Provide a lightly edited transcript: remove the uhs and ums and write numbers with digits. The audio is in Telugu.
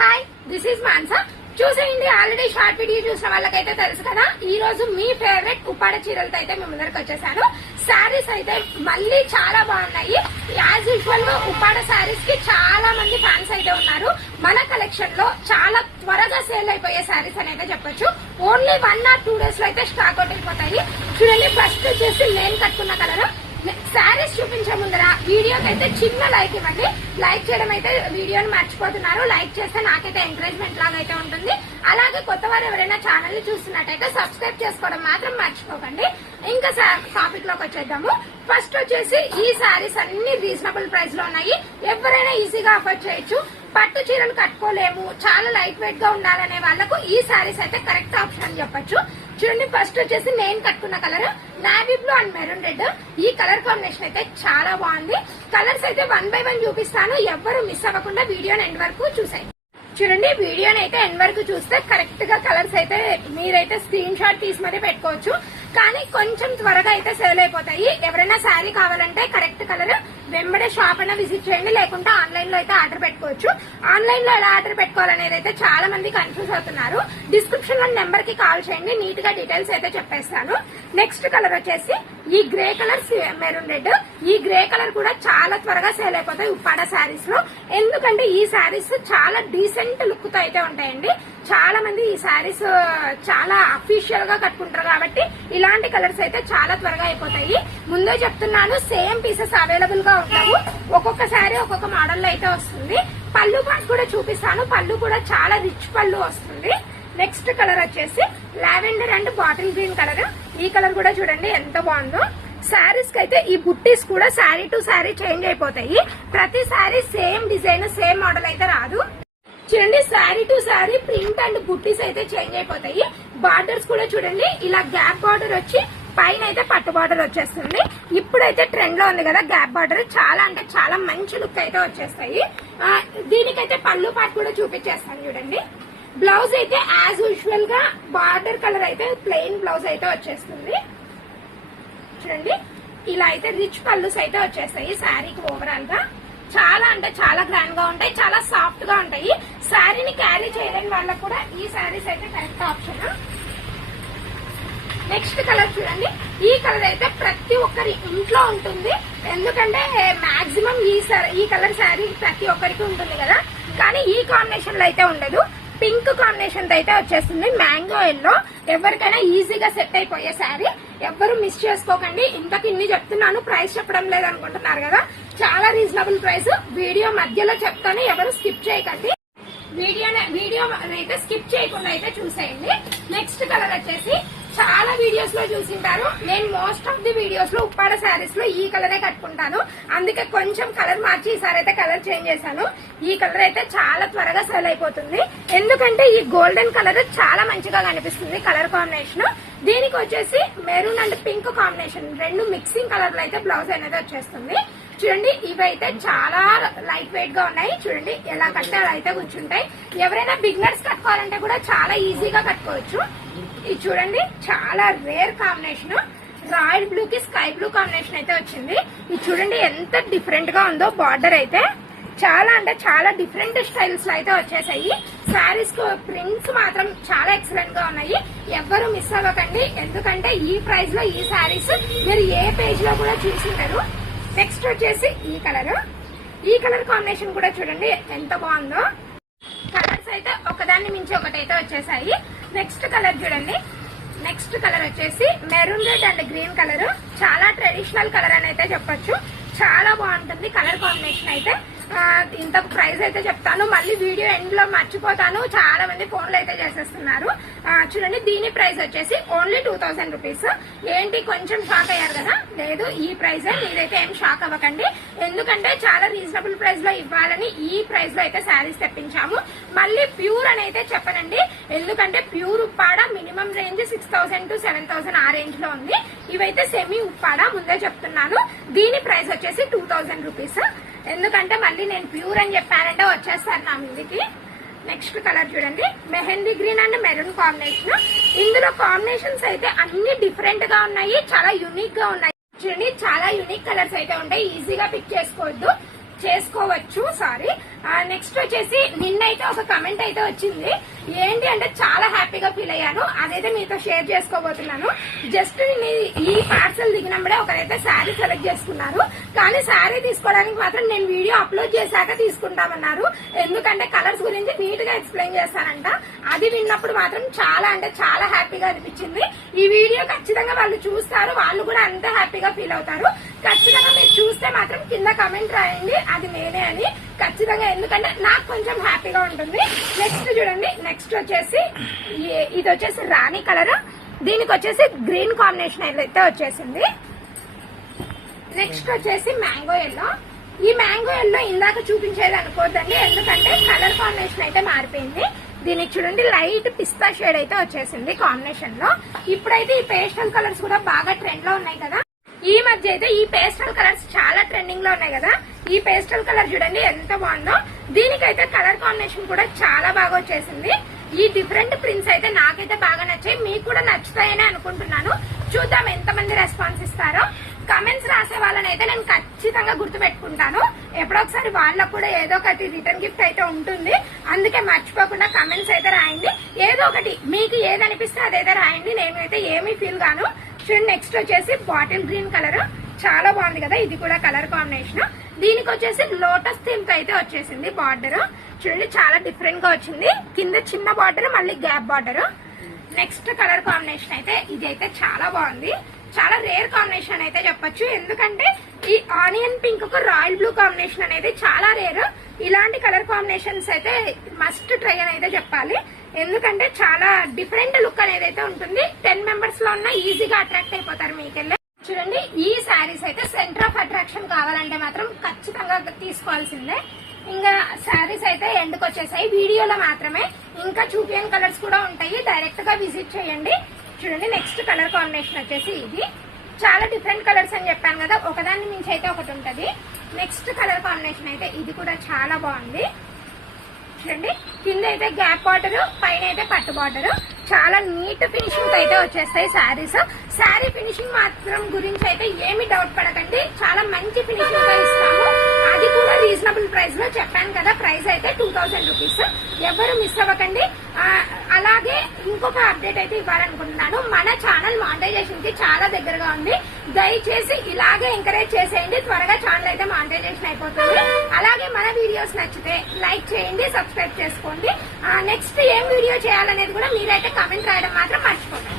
Hi, this is Mansa. చూసేయండి, ఆల్రెడీ షార్ట్ వీడియో చూసిన వాళ్ళకైతే తెలుసు కదా. ఈ రోజు మీ ఫేవరెట్ ఉప్పాడ చీరలతో అయితే మేము ముందరికి వచ్చేసాను. శారీస్ అయితే మళ్ళీ చాలా బాగున్నాయి. యాజ్ యూజువల్ గా ఉప్పాడ శారీస్ కి చాలా మంది ఫ్యాన్స్ అయితే ఉన్నారు. మన కలెక్షన్ లో చాలా త్వరగా సేల్ అయిపోయే శారీస్ అని అయితే చెప్పొచ్చు. ఓన్లీ 1 or 2 days లో అయితే స్టాక్ అవుట్ అయిపోతాయి. చూడండి, ఫస్ట్ వచ్చేసి నేను కట్టుకున్న కలర్. శారీస్ చూపించే ముందర వీడియోకి అయితే చిన్న లైక్ ఇవ్వండి. లైక్ చేయడం అయితే వీడియోని మర్చిపోతున్నారు. లైక్ చేస్తే నాకైతే ఎంకరేజ్మెంట్ లాగా అయితే ఉంటుంది. అలాగే కొత్త వారు ఎవరైనా ఛానల్ ని చూస్తున్నట్టయితే సబ్స్క్రైబ్ చేసుకోవడం మాత్రం మర్చిపోకండి. ఇంకా టాపిక్ లోకి వచ్చేద్దాము. ఫస్ట్ వచ్చేసి ఈ శారీస్ అన్ని రీజనబుల్ ప్రైస్ లో ఉన్నాయి. ఎవరైనా ఈజీగా అఫోర్డ్ చేయొచ్చు. పట్టు చీరలు కట్టుకోలేము, చాలా లైట్ వెయిట్ గా ఉండాలనే వాళ్ళకు ఈ శారీస్ అయితే కరెక్ట్ ఆప్షన్ అని చెప్పొచ్చు. చూడండి, ఫస్ట్ వచ్చేసి నేను కట్టుకున్న colour navy blue and maroon red. ఈ కలర్ కాంబినేషన్ అయితే చాలా బాగుంది. కలర్స్ అయితే 1 by 1 చూపిస్తాను. ఎవ్వరు మిస్ అవ్వకుండా వీడియోని ఎండ్ వరకు చూసాయి. చూడండి, వీడియోని అయితే ఎండ్ వరకు చూస్తే కరెక్ట్ గా కలర్స్ అయితే మీరైతే స్క్రీన్ షాట్ తీసి మరీ పెట్టుకోవచ్చు. కానీ కొంచెం త్వరగా అయితే సేల్ అయిపోతాయి. ఎవరైనా శారీ కావాలంటే కరెక్ట్ కలర్ వెంబడే షాప్ అయినా విజిట్ చేయండి, లేకుంటే ఆన్లైన్ లో అయితే ఆర్డర్ పెట్టుకోవచ్చు. ఆన్లైన్ లో ఎలా ఆర్డర్ పెట్టుకోవాలనేది అయితే చాలా మంది కన్ఫ్యూజ్ అవుతున్నారు. డిస్క్రిప్షన్ లో నెంబర్ కి కాల్ చేయండి, నీట్ గా డీటెయిల్స్ అయితే చెప్పేస్తాను. నెక్స్ట్ కలర్ వచ్చేసి ఈ గ్రే కలర్ మెరూన్ రెడ్. ఈ గ్రే కలర్ కూడా చాలా త్వరగా సేల్ అయిపోతాయి ఉప్పాడ శారీస్ లో. ఎందుకంటే ఈ శారీస్ చాలా డీసెంట్ లుక్ తో అయితే ఉంటాయండి. చాలా మంది ఈ శారీస్ చాలా అఫీషియల్ గా కట్టుకుంటారు కాబట్టి ఇలాంటి కలర్స్ అయితే చాలా త్వరగా అయిపోతాయి. ముందే చెప్తున్నాను, సేమ్ పీసెస్ అవైలబుల్ గా ఉంటావు. ఒక్కొక్క శారీ ఒక్కొక్క మోడల్ లో అయితే వస్తుంది. పళ్ళు పాటు కూడా చూపిస్తాను. పళ్ళు కూడా చాలా రిచ్ పళ్ళు వస్తుంది. నెక్స్ట్ కలర్ వచ్చేసి lavender and bottle green colour. ఈ కలర్ కూడా చూడండి ఎంత బాగుందో. శారీస్ కి అయితే ఈ బుట్టీస్ కూడా శారీ టు శారీ చేంజ్ అయిపోతాయి. ప్రతి sari same design same model అయితే రాదు. చూడండి, sari to sari print and బుట్టీస్ అయితే చేంజ్ అయిపోతాయి. బార్డర్స్ కూడా చూడండి, ఇలా గ్యాప్ బార్డర్ వచ్చి పైన అయితే పట్టు బార్డర్ వచ్చేస్తుంది. ఇప్పుడైతే ట్రెండ్ లో ఉంది కదా గ్యాప్ బార్డర్, చాలా అంటే చాలా మంచి లుక్ అయితే వచ్చేస్తాయి. దీనికైతే పళ్ళు పాటు కూడా చూపించేస్తాను. చూడండి, బ్లౌజ్ అయితే యాజ్ యూజువల్ గా బార్డర్ కలర్ అయితే ప్లెయిన్ బ్లౌజ్ అయితే వచ్చేస్తుంది. చూడండి, ఇలా అయితే రిచ్ పళ్ళుస్ అయితే వచ్చేస్తాయి శారీకి. ఓవరాల్ గా చాలా అంటే చాలా గ్రాండ్ గా ఉంటాయి, చాలా సాఫ్ట్ గా ఉంటాయి. శారీని క్యారీ చేయలేని వాళ్ళకు కూడా ఈ శారీస్ అయితే కరెక్ట్ ఆప్షన్. నెక్స్ట్ కలర్ చూడండి, ఈ కలర్ అయితే ప్రతి ఒక్కరి ఇంట్లో ఉంటుంది. ఎందుకంటే మాక్సిమం ఈ కలర్ శారీ ప్రతి ఒక్కరికి ఉంటుంది కదా, కానీ ఈ కాంబినేషన్ లో అయితే ఉండదు. పింక్ కాంబినేషన్ తో అయితే వచ్చేస్తుంది. మ్యాంగో ఎల్లో ఎవరికైనా ఈజీగా సెట్ అయిపోయే శారీ. ఎవ్వరు మిస్ చేసుకోకండి. ఇంతకు ఇన్ని చెప్తున్నాను, ప్రైస్ చెప్పడం లేదనుకుంటున్నారు కదా. చాలా రీజనబుల్ ప్రైస్. వీడియో మధ్యలో చెప్తాను, ఎవరు స్కిప్ చేయకండి. వీడియో అయితే స్కిప్ చేయకుండా అయితే చూసేయండి. నెక్స్ట్ కలర్ వచ్చేసి చాలా వీడియోస్ లో చూసింటారు. నేను మోస్ట్ ఆఫ్ ది వీడియోస్ లో ఉప్పాడ శారీస్ లో ఈ కలరే కట్టుకుంటాను. అందుకే కొంచెం కలర్ మార్చి ఈసారి అయితే కలర్ చేంజ్ చేశాను. ఈ కలర్ అయితే చాలా త్వరగా సేల్ అయిపోతుంది. ఎందుకంటే ఈ గోల్డెన్ కలర్ చాలా మంచిగా కనిపిస్తుంది కలర్ కాంబినేషన్. దీనికి వచ్చేసి మెరూన్ అండ్ పింక్ కాంబినేషన్ రెండు మిక్సింగ్ కలర్ లో అయితే బ్లౌజ్ అనేది వచ్చేస్తుంది. చూడండి, ఇవైతే చాలా లైట్ వెయిట్ గా ఉన్నాయి. చూడండి, ఎలా కట్టే అలా అయితే కూర్చుంటాయి. ఎవరైనా బిగినర్స్ కట్టుకోవాలంటే కూడా చాలా ఈజీగా కట్టుకోవచ్చు. ఇది చూడండి, చాలా రేర్ కాంబినేషన్. రాయల్ బ్లూ కి స్కై బ్లూ కాంబినేషన్ అయితే వచ్చింది. ఇది చూడండి ఎంత డిఫరెంట్ గా ఉందో. బార్డర్ అయితే చాలా అంటే చాలా డిఫరెంట్ స్టైల్స్ లో అయితే వచ్చేసాయి. శారీస్ ప్రింట్స్ మాత్రం చాలా ఎక్సలెంట్ గా ఉన్నాయి. ఎవ్వరు మిస్ అవ్వకండి. ఎందుకంటే ఈ ప్రైస్ లో ఈ శారీస్ మీరు ఏ పేజ్ లో కూడా చూసింటారు. నెక్స్ట్ వచ్చేసి ఈ కలర్ కాంబినేషన్ కూడా చూడండి ఎంత బాగుందో. కలర్స్ అయితే ఒకదాన్ని మించి ఒకటైతే వచ్చేసాయి. నెక్స్ట్ కలర్ చూడండి. నెక్స్ట్ కలర్ వచ్చేసి maroon red and green colour. చాలా ట్రెడిషనల్ కలర్ అని అయితే చెప్పొచ్చు. చాలా బాగుంటుంది కలర్ కాంబినేషన్ అయితే. ఇంతకు ప్రైస్ అయితే చెప్తాను, మళ్ళీ వీడియో ఎండ్ లో మర్చిపోతాను. చాలా మంది ఫోన్లు అయితే చేసేస్తున్నారు. చూడండి, దీని ప్రైస్ వచ్చేసి ఓన్లీ 2000 రూపీస్. ఏంటి కొంచెం షాక్ అయ్యారు కదా? లేదు, ఈ ప్రైస్ మీరైతే ఏం షాక్ అవ్వకండి. ఎందుకంటే చాలా రీజనబుల్ ప్రైస్ లో ఇవ్వాలని ఈ ప్రైస్ లో అయితే శారీస్ తెప్పించాము. మళ్ళీ ప్యూర్ అని అయితే చెప్పనండి, ఎందుకంటే pure Uppada minimum range 6000 to 7000 ఆ రేంజ్ లో ఉంది. ఇవైతే సెమీ ఉప్పాడ ముందే చెప్తున్నాను. దీని ప్రైస్ వచ్చేసి 2000 రూపీస్. ఎందుకంటే మళ్ళీ నేను ప్యూర్ అని చెప్పానంటే వచ్చేస్తారు నా ముందుకి. నెక్స్ట్ కలర్ చూడండి, mehndi green and maroon combination. ఇందులో కాంబినేషన్స్ అయితే అన్ని డిఫరెంట్ గా ఉన్నాయి, చాలా యూనిక్ గా ఉన్నాయి. చూడండి, చాలా యూనిక్ కలర్స్ అయితే ఉంటాయి. ఈజీగా పిక్ చేసుకోవద్దు. చేసుకోవచ్చు. సారీ. నెక్స్ట్ వచ్చేసి నిన్నైతే ఒక కమెంట్ అయితే వచ్చింది. ఏంటి అంటే చాలా హ్యాపీగా ఫీల్ అయ్యాను, అదైతే మీతో షేర్ చేసుకోబోతున్నాను. జస్ట్ నేను ఈ పార్సల్ దిగినప్పుడే ఒకరైతే శారీ సెలెక్ట్ చేసుకున్నారు, కానీ శారీ తీసుకోవడానికి మాత్రం నేను వీడియో అప్లోడ్ చేశాక తీసుకుంటామన్నారు. ఎందుకంటే కలర్స్ గురించి నీట్ గా ఎక్స్ప్లెయిన్ చేస్తానంట. అది విన్నప్పుడు మాత్రం చాలా అంటే చాలా హ్యాపీగా అనిపించింది. ఈ వీడియో ఖచ్చితంగా వాళ్ళు చూస్తారు, వాళ్ళు కూడా అంతే హ్యాపీగా ఫీల్ అవుతారు. ఖచ్చితంగా మీరు చూస్తే మాత్రం కింద కమెంట్ రాయండి అది నేనే అని ఖచ్చితంగా, ఎందుకంటే నాకు కొంచెం హ్యాపీగా ఉంటుంది. నెక్స్ట్ చూడండి, నెక్స్ట్ వచ్చేసి ఇది వచ్చేసి రాణి కలర్, దీనికి వచ్చేసి గ్రీన్ కాంబినేషన్ అయితే వచ్చేసింది. నెక్స్ట్ వచ్చేసి మ్యాంగో ఎల్లో. ఈ మ్యాంగో ఎల్లో ఇందాక చూపించేది అనుకోవద్దండి, ఎందుకంటే కలర్ కాంబినేషన్ అయితే మారిపోయింది. దీనికి చూడండి లైట్ పిస్తా షేడ్ అయితే వచ్చేసింది కాంబినేషన్ లో. ఇప్పుడైతే ఈ పేస్టల్ కలర్స్ కూడా బాగా ట్రెండ్ లో ఉన్నాయి కదా. ఈ మధ్య అయితే ఈ పేస్టల్ కలర్స్ చాలా ట్రెండింగ్ లో ఉన్నాయి కదా. ఈ పేస్టల్ కలర్ చూడండి ఎంత బాగుందో. దీనికైతే కలర్ కాంబినేషన్ కూడా చాలా బాగా వచ్చేసింది. ఈ డిఫరెంట్ ప్రింట్స్ అయితే నాకైతే బాగా నచ్చాయి, మీకు కూడా నచ్చుతాయని అనుకుంటున్నాను. చూద్దాం ఎంతమంది రెస్పాన్స్ ఇస్తారో. కమెంట్స్ రాసే వాళ్ళని అయితే నేను ఖచ్చితంగా గుర్తు పెట్టుకుంటాను. ఎప్పుడొకసారి వాళ్ళకు కూడా ఏదో ఒకటి రిటర్న్ గిఫ్ట్ అయితే ఉంటుంది, అందుకే మర్చిపోకుండా కమెంట్స్ అయితే రాయండి. ఏదో ఒకటి మీకు ఏది అనిపిస్తే అదైతే రాయండి, నేనైతే ఏమీ ఫీల్ గాను. చూడండి నెక్స్ట్ వచ్చేసి బాటిల్ గ్రీన్ కలర్, చాలా బాగుంది కదా ఇది కూడా కలర్ కాంబినేషన్. దీనికి వచ్చేసి లోటస్ థీమ్ తో అయితే వచ్చేసింది బార్డర్. చూడండి చాలా డిఫరెంట్ గా వచ్చింది, కింద చిన్న బార్డర్ మళ్ళీ gap border. Next colour combination అయితే ఇది అయితే చాలా బాగుంది, చాలా రేర్ కాంబినేషన్ అయితే చెప్పొచ్చు. ఎందుకంటే ఈ ఆనియన్ పింక్ కు రాయల్ బ్లూ కాంబినేషన్ అనేది చాలా రేర్. ఇలాంటి కలర్ కాంబినేషన్స్ అయితే మస్ట్ ట్రై అని అయితే చెప్పాలి, ఎందుకంటే చాలా డిఫరెంట్ లుక్ అనేది అయితే ఉంటుంది. 10 మెంబర్స్ లో ఉన్న ఈజీగా అట్రాక్ట్ అయిపోతారు మీకెళ్ళి. చూడండి ఈ శారీస్ అయితే సెంటర్ ఆఫ్ అట్రాక్షన్ కావాలంటే మాత్రం ఖచ్చితంగా తీసుకోవాల్సిందే. ఇంకా శారీస్ అయితే ఎండ్కి వచ్చేసాయి, వీడియోలో మాత్రమే. ఇంకా చూపియన్ కలర్స్ కూడా ఉంటాయి, డైరెక్ట్ గా విజిట్ చేయండి. చూడండి నెక్స్ట్ కలర్ కాంబినేషన్ వచ్చేసి ఇది చాలా డిఫరెంట్ కలర్స్ అని చెప్పాను కదా, ఒకదాన్ని మించి అయితే ఒకటి ఉంటది. నెక్స్ట్ కలర్ కాంబినేషన్ అయితే ఇది కూడా చాలా బాగుంది. చూడండి కింద అయితే గ్యాప్ బార్డర్, పైన అయితే పట్టు బార్డర్. చాలా నీట్ ఫినిషింగ్ అయితే వచ్చేస్తాయి శారీస్. శారీ ఫినిషింగ్ మాత్రం గురించి అయితే ఏమి డౌట్ పడకండి, చాలా మంచి ఫినిషింగ్ తో ఇస్తాము. అది కూడా రీజనబుల్ ప్రైస్ లో చెప్పాను కదా, ప్రైస్ అయితే 2000 రూపీస్. ఎవరు మిస్ అవ్వకండి. అలాగే ఇంకొక అప్డేట్ అయితే ఇవ్వాలనుకుంటున్నాను. మన ఛానల్ మానిటైజేషన్ కి చాలా దగ్గరగా ఉంది, దయచేసి ఇలాగే ఎంకరేజ్ చేసేయండి, త్వరగా ఛానల్ అయితే మానిటైజేషన్ అయిపోతుంది. అలాగే మన వీడియోస్ నచ్చితే లైక్ చేయండి, సబ్స్క్రైబ్ చేసుకోండి. నెక్స్ట్ ఏం వీడియో చేయాలనేది కూడా మీరైతే కమెంట్ రాయడం మాత్రం మర్చిపోకండి.